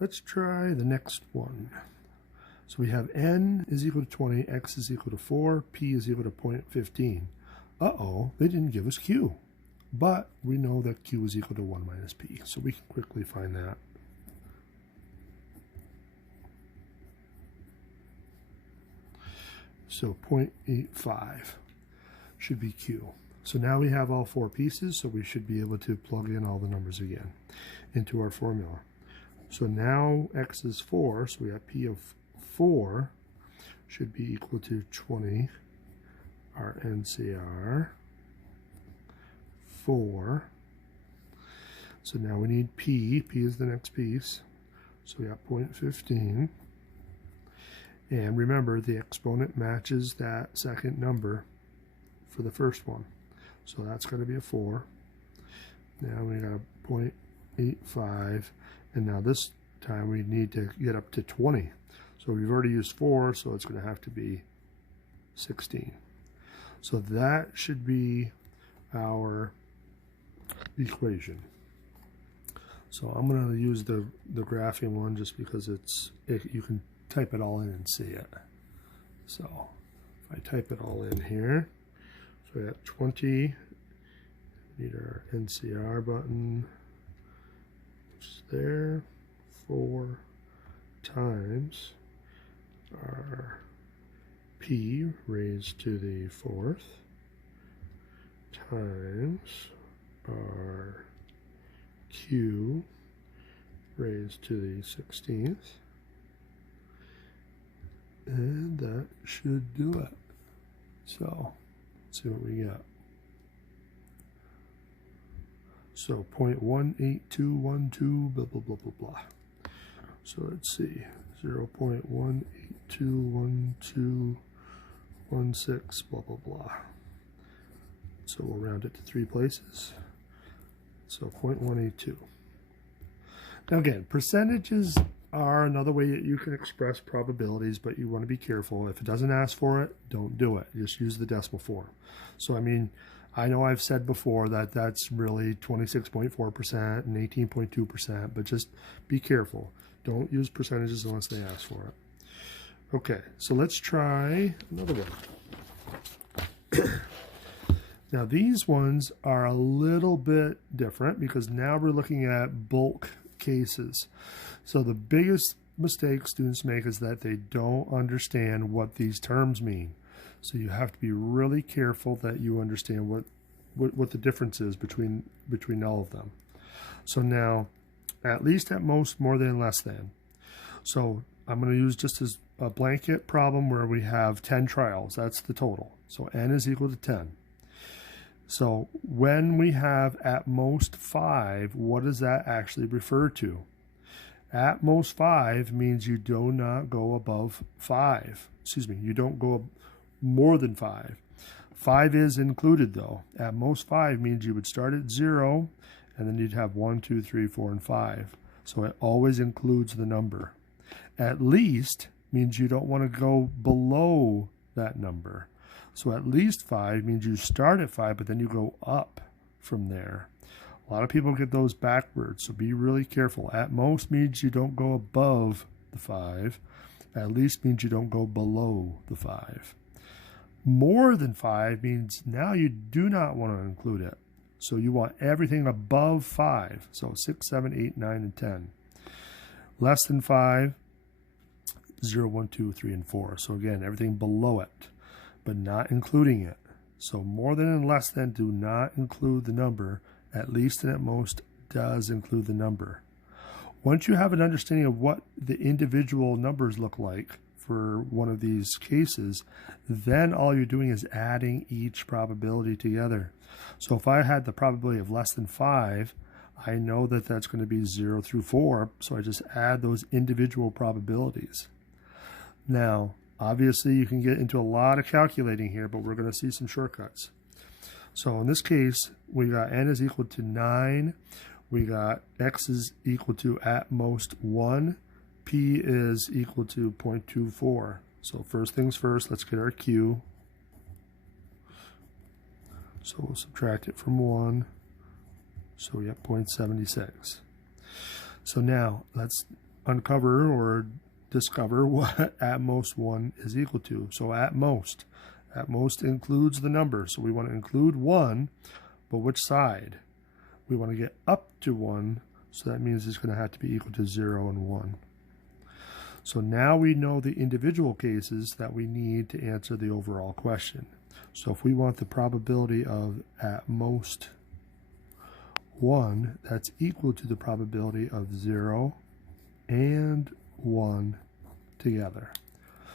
let's try the next one. So we have n is equal to 20, x is equal to 4, p is equal to 0.15. Uh-oh, they didn't give us q. But we know that q is equal to 1 minus p, so we can quickly find that. So 0.85 should be q. So now we have all four pieces, so we should be able to plug in all the numbers again into our formula. So now x is 4, so we have p of 4 should be equal to 20, our NCR, 4. So now we need p. P is the next piece. So we got 0.15. And remember, the exponent matches that second number for the first one. So that's going to be a 4. Now we got a 0.85. And now this time we need to get up to 20. So we've already used 4, so it's going to have to be 16. So that should be our equation. So I'm going to use the graphing one just because you can type it all in and see it. So if I type it all in here, so we got 20, need our NCR button, which is there, 4 times our p raised to the 4th times our q raised to the 16th, and that should do it. So let's see what we got. So 0.18212 blah blah blah blah blah. So let's see, 0.1821216 blah blah blah. So we'll round it to 3 places. So 0.182. Now again, percentages are another way that you can express probabilities, but you want to be careful. If it doesn't ask for it, don't do it. Just use the decimal form. So I mean, I know I've said before that that's really 26.4% and 18.2%, but just be careful. Don't use percentages unless they ask for it. Okay, so let's try another one. Now these ones are a little bit different because now we're looking at bulk cases. So the biggest mistake students make is that they don't understand what these terms mean. So you have to be really careful that you understand what the difference is between all of them. So now, at least, at most, more than, less than. So I'm going to use just as a blanket problem where we have 10 trials. That's the total. So n is equal to 10. So when we have at most 5, what does that actually refer to? At most 5 means you do not go above 5. Excuse me, you don't go more than 5. 5 is included though. At most 5 means you would start at 0 and then you'd have 1, 2, 3, 4, and 5. So it always includes the number. At least means you don't want to go below that number. So at least 5 means you start at 5, but then you go up from there. A lot of people get those backwards, so be really careful. At most means you don't go above the 5. At least means you don't go below the 5. More than 5 means now you do not want to include it. So you want everything above 5. So 6, 7, 8, 9, and 10. Less than 5, 0, 1, 2, 3, and 4. So again, everything below it, but not including it. So more than and less than do not include the number. At least and at most does include the number. Once you have an understanding of what the individual numbers look like for one of these cases, then all you're doing is adding each probability together. So if I had the probability of less than 5, I know that that's going to be 0 through 4, so I just add those individual probabilities. Now, obviously you can get into a lot of calculating here, but we're going to see some shortcuts. So in this case, we got n is equal to 9, we got x is equal to at most 1, p is equal to 0.24. So first things first, let's get our q. So we'll subtract it from 1, so we have 0.76. So now let's uncover or discover what at most 1 is equal to. So at most includes the number. So we want to include 1, but which side? We want to get up to 1, so that means it's going to have to be equal to 0 and 1. So now we know the individual cases that we need to answer the overall question. So if we want the probability of at most 1, that's equal to the probability of 0 and 1 together.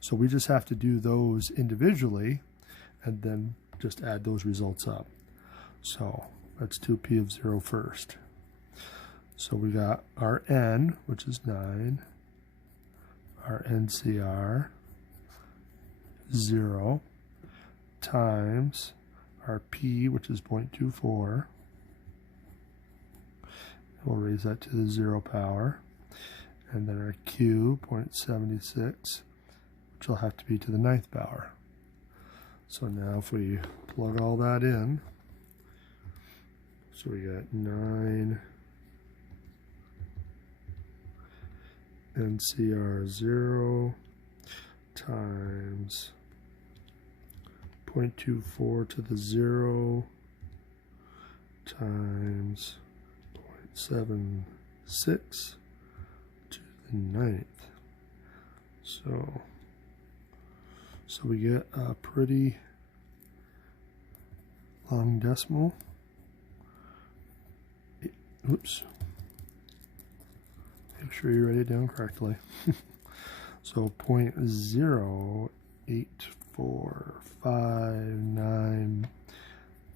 So we just have to do those individually and then just add those results up. So let's do P of 0 first. So we got our N, which is 9, our NCR, 0, times our P, which is 0.24. We'll raise that to the 0 power. And then our Q, 0.76, which will have to be to the 9th power. So now if we plug all that in, so we got 9 NCR 0 times 0.24 to the 0 times 0.76 to the 9th. So we get a pretty long decimal. Oops. Make sure you write it down correctly. So 0.08459,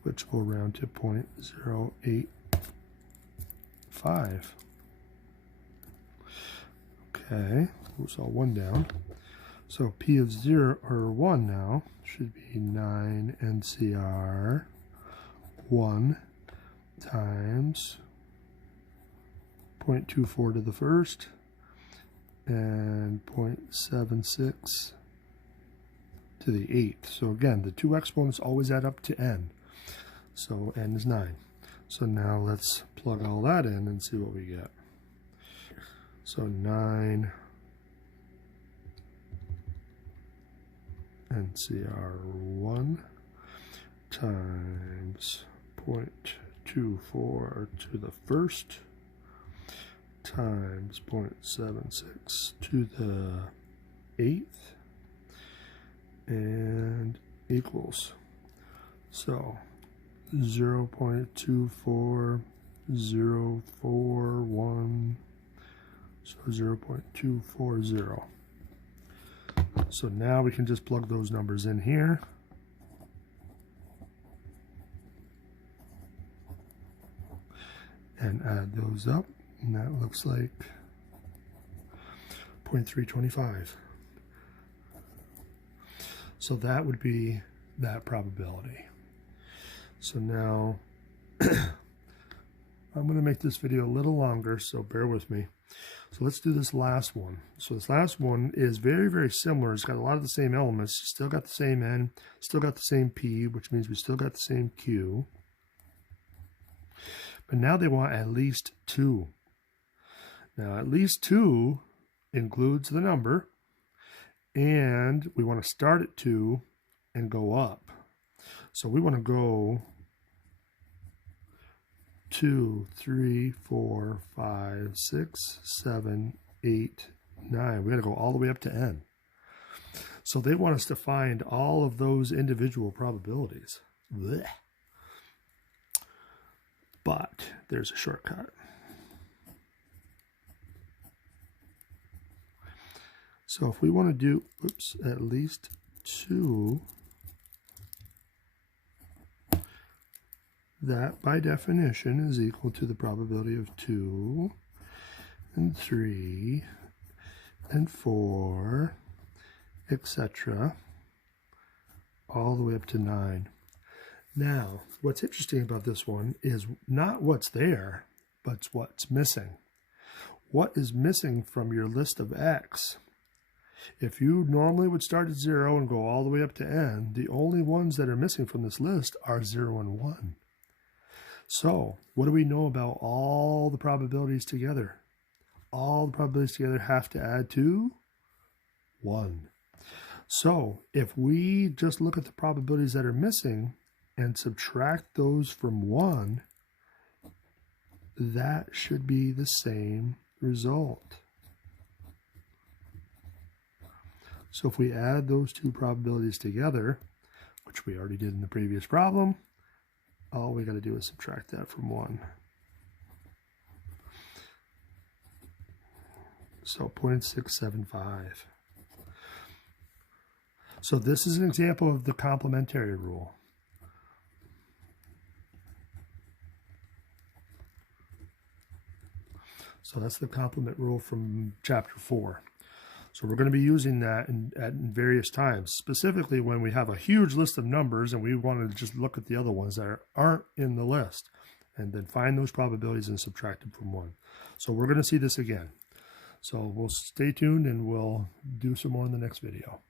which will round to 0.085. Okay, moves all 1 down. So P of 0 or 1 now should be 9 NCR 1 times 0.24 to the first and 0.76 to the 8th. So again, the two exponents always add up to n. So n is 9. So now let's plug all that in and see what we get. So 9 NCR1 times 0.24 to the first times 0.76 to the 8th and equals. So 0.24041, so 0.240. So now we can just plug those numbers in here. And add those up, and that looks like 0.325. So that would be that probability. So now I'm going to make this video a little longer, so bear with me. So let's do this last one. So this last one is very, very similar. It's got a lot of the same elements. Still got the same N, still got the same P, which means we still got the same Q. But now they want at least 2. Now at least 2 includes the number, and we want to start at 2 and go up. So we want to go 2, 3, 4, 5, 6, 7, 8, 9. We got to go all the way up to n. So they want us to find all of those individual probabilities. Blech. But there's a shortcut. So if we want to do, at least 2, that by definition is equal to the probability of 2 and 3 and 4, etc., all the way up to 9. Now, what's interesting about this one is not what's there, but what's missing. What is missing from your list of x? If you normally would start at 0 and go all the way up to n, the only ones that are missing from this list are 0 and 1. So, what do we know about all the probabilities together? all the probabilities together have to add to 1. So if we just look at the probabilities that are missing and subtract those from 1, that should be the same result. So if we add those two probabilities together, which we already did in the previous problem, all we got to do is subtract that from 1. So 0.675. So this is an example of the complementary rule. So that's the complement rule from chapter 4. So we're going to be using that at various times, specifically when we have a huge list of numbers and we want to just look at the other ones that aren't in the list and then find those probabilities and subtract them from 1. So we're going to see this again. So we'll stay tuned and we'll do some more in the next video.